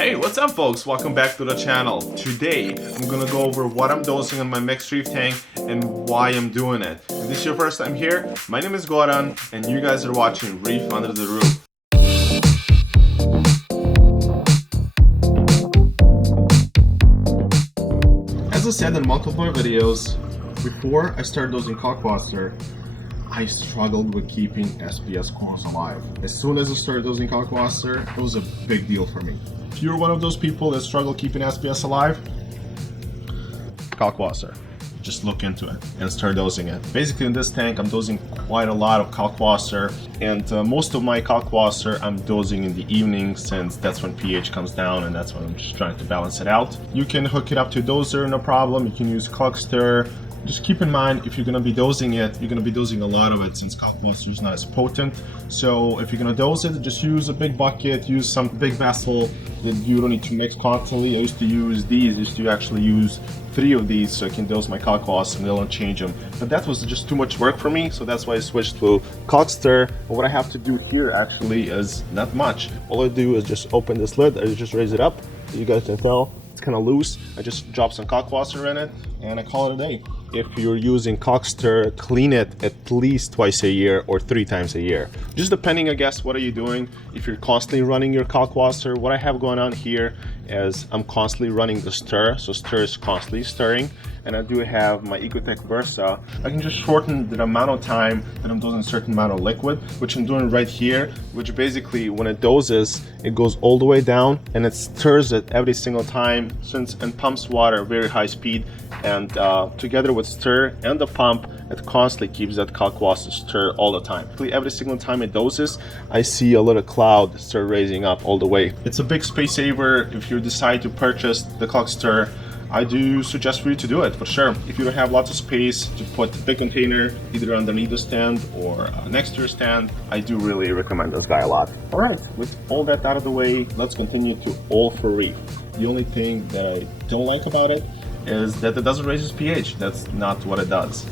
Hey, what's up folks? Welcome back to the channel. Today, I'm gonna go over what I'm dosing on my mixed reef tank and why I'm doing it. If this is your first time here, my name is Goran and you guys are watching Reef Under the Roof. As I said in multiple videos, before I started dosing Kalkwasser, I struggled with keeping SPS corals alive. As soon as I started dosing Kalkwasser, it was a big deal for me. If you're one of those people that struggle keeping SPS alive, Kalkwasser. Just look into it and start dosing it. Basically in this tank I'm dosing quite a lot of Kalkwasser, and most of my Kalkwasser I'm dosing in the evening since that's when pH comes down and that's when I'm just trying to balance it out. You can hook it up to a doser, no problem. You can use Kalkstir. Just keep in mind, if you're going to be dosing it, you're going to be dosing a lot of it since Kalkwasser is not as potent. So if you're going to dose it, just use a big bucket, use some big vessel that you don't need to mix constantly. I used to use these, I used to actually use 3 of these so I can dose my Kalkwasser and they'll change them. But that was just too much work for me, so that's why I switched to Kalkstir. What I have to do here actually is not much. All I do is just open this lid, I just raise it up. You guys can tell it's kind of loose. I just drop some Kalkwasser in it and I call it a day. If you're using Kalkstir, clean it at least twice a year or 3 times a year. Just depending, I guess, what are you doing. If you're constantly running your Kalkwasser, what I have going on here is I'm constantly running the stir. So stir is constantly stirring. And I do have my Ecotech Versa. I can just shorten the amount of time that I'm dosing a certain amount of liquid, which I'm doing right here, which basically when it doses, it goes all the way down and it stirs it every single time and pumps water very high speed. And together with stir and the pump, it constantly keeps that Kalkwasser stir all the time. Every single time it doses, I see a little cloud start raising up all the way. It's a big space saver if you decide to purchase the Kalkstir. I do suggest for you to do it, for sure. If you don't have lots of space to put a big container either underneath the stand or next to your stand, I do really recommend this guy a lot. Alright, with all that out of the way, let's continue to all for Reef. The only thing that I don't like about it is that it doesn't raise its pH. That's not what it does.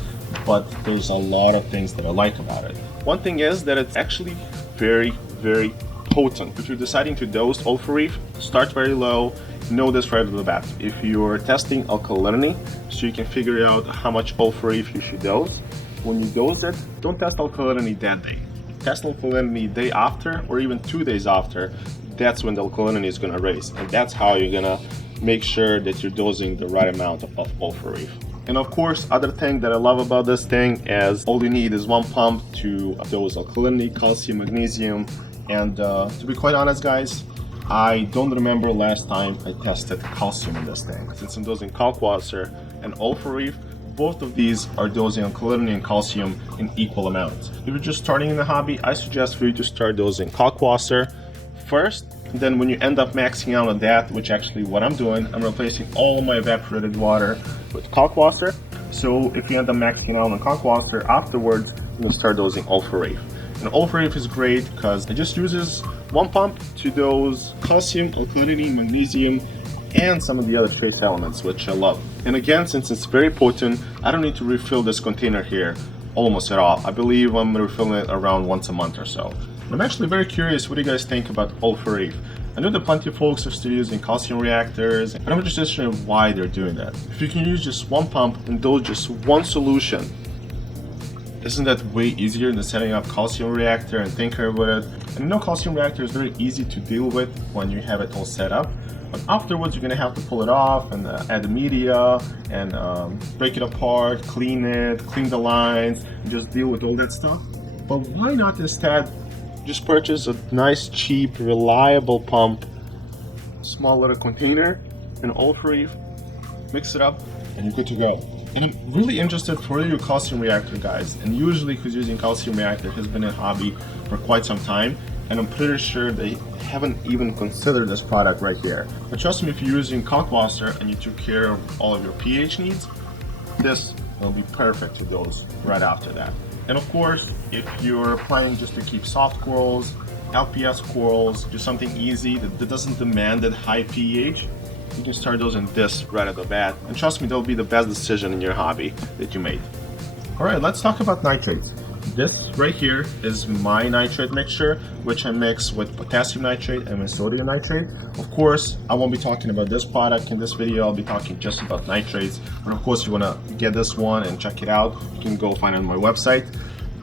But there's a lot of things that I like about it. One thing is that it's actually very, very potent. If you're deciding to dose all for Reef, start very low. Know this right off the bat. If you're testing alkalinity, so you can figure out how much all for Reef you should dose, when you dose it, don't test alkalinity that day. Test alkalinity day after or even 2 days after. That's when the alkalinity is going to raise, and that's how you're going to make sure that you're dosing the right amount of all for Reef. And of course, other thing that I love about this thing is all you need is 1 pump to dose alkalinity, calcium, magnesium, and to be quite honest guys, I don't remember last time I tested calcium in this thing. Since I'm dosing Kalkwasser and all for Reef, both of these are dosing alkalinity and calcium in equal amounts. If you're just starting in the hobby, I suggest for you to start dosing Kalkwasser first. Then when you end up maxing out on that, which actually what I'm doing, I'm replacing all my evaporated water with Kalkwasser. So if you end up maxing out on Kalkwasser afterwards, you can start dosing all for Reef. And all for Reef is great because it just uses 1 pump to dose calcium, alkalinity, magnesium, and some of the other trace elements, which I love. And again, since it's very potent, I don't need to refill this container here almost at all. I believe I'm refilling it around once a month or so. I'm actually very curious what do you guys think about all for Reef. I know that plenty of folks are still using calcium reactors, and I'm just interested in why they're doing that. If you can use just 1 pump and dose just 1 solution, isn't that way easier than setting up calcium reactor and tinkering with it? And I know calcium reactor is very easy to deal with when you have it all set up, but afterwards you're going to have to pull it off and add the media and break it apart, clean the lines, and just deal with all that stuff. But why not instead just purchase a nice, cheap, reliable pump, small little container, and all for Reef, mix it up, and you're good to go. And I'm really interested for you calcium reactor guys, and usually who's using calcium reactor has been a hobby for quite some time, and I'm pretty sure they haven't even considered this product right here. But trust me, if you're using Kalkwasser and you took care of all of your pH needs, this will be perfect to dose right after that. And of course, if you're planning just to keep soft corals, LPS corals, just something easy that doesn't demand that high pH, you can start dosing this right at the bat. And trust me, that'll be the best decision in your hobby that you made. Alright, let's talk about nitrates. This right here is my nitrate mixture, which I mix with potassium nitrate and with sodium nitrate. Of course, I won't be talking about this product in this video. I'll be talking just about nitrates. But of course, if you want to get this one and check it out, you can go find it on my website.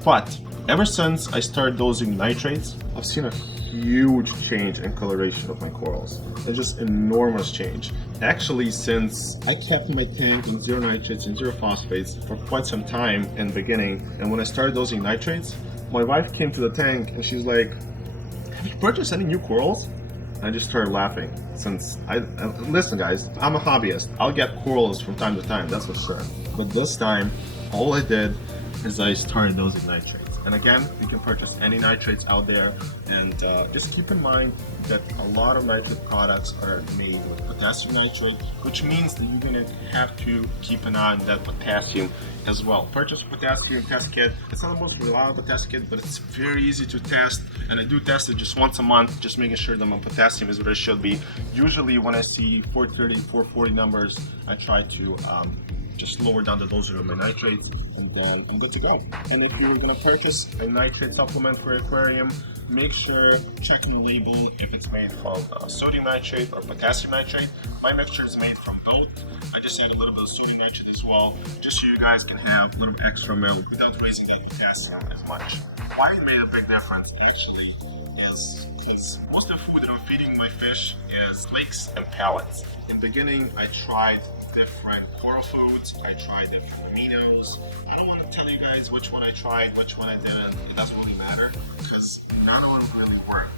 But ever since I started dosing nitrates, I've seen a huge change in coloration of my corals. It's just enormous change. Actually, since I kept my tank on zero nitrates and zero phosphates for quite some time in the beginning, and when I started dosing nitrates, my wife came to the tank and she's like, "Have you purchased any new corals?" And I just started laughing. Since listen guys, I'm a hobbyist. I'll get corals from time to time, that's for sure. But this time, all I did is I started dosing nitrates. And again, you can purchase any nitrates out there, and just keep in mind that a lot of nitrate products are made with potassium nitrate, which means that you're gonna have to keep an eye on that potassium as well. Purchase a potassium test kit. It's not the most reliable test kit, but it's very easy to test, and I do test it just once a month, just making sure that my potassium is where it should be. Usually when I see 430, 440 numbers, I try to just lower down the dosage of my nitrates, and then I'm good to go. And if you're gonna purchase a nitrate supplement for your aquarium, make sure check on the label if it's made from sodium nitrate or potassium nitrate. My mixture is made from both. I just add a little bit of sodium nitrate as well, just so you guys can have a little extra milk without raising that potassium as much. Why it made a big difference actually is because most of the food that I'm feeding my fish is flakes and pellets. In the beginning, I tried different coral foods, I tried different aminos. I don't want to tell you guys which one I tried, which one I didn't. It doesn't really matter because none of them really work.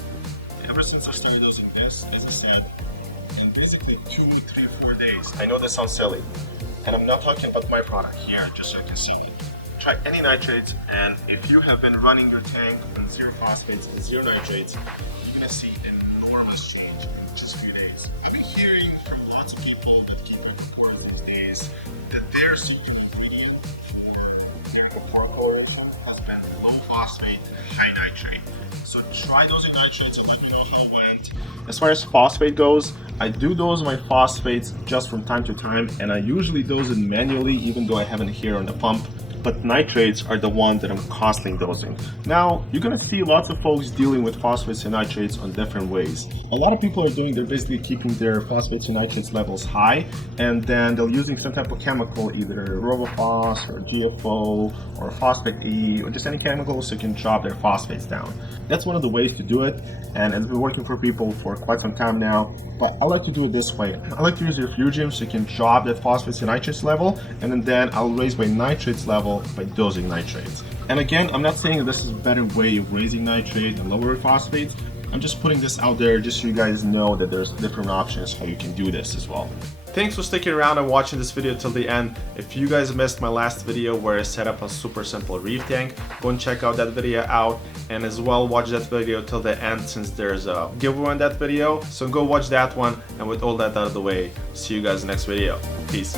Ever since I started using this, as I said, in basically 2, 3, 4 days. I know this sounds silly, and I'm not talking about my product here, just so you can see it. Try any nitrates, and if you have been running your tank on zero phosphates and zero nitrates, you're gonna see enormous change in just a few days. I've been hearing from lots of people that keep their corals these days that their secret ingredient for miracle coral coloration has been low phosphate, high nitrate. So try dosing nitrates and let me know how it went. As far as phosphate goes, I do dose my phosphates just from time to time, and I usually dose it manually even though I have it here on the pump. But nitrates are the one that I'm constantly dosing. Now, you're gonna see lots of folks dealing with phosphates and nitrates on different ways. A lot of people are they're basically keeping their phosphates and nitrates levels high, and then they're using some type of chemical, either RoboPhos or GFO or phosphate E or just any chemical so you can drop their phosphates down. That's one of the ways to do it, and it's been working for people for quite some time now. But I like to do it this way. I like to use the refugium so you can drop that phosphates and nitrates level, and then I'll raise my nitrates level by dosing nitrates. And again, I'm not saying that this is a better way of raising nitrate and lower phosphates. I'm just putting this out there just so you guys know that there's different options how you can do this as well. Thanks for sticking around and watching this video till the end. If you guys missed my last video where I set up a super simple reef tank, go and check out that video out, and as well watch that video till the end since there's a giveaway on that video. So go watch that one, and with all that out of the way, see you guys in the next video. Peace.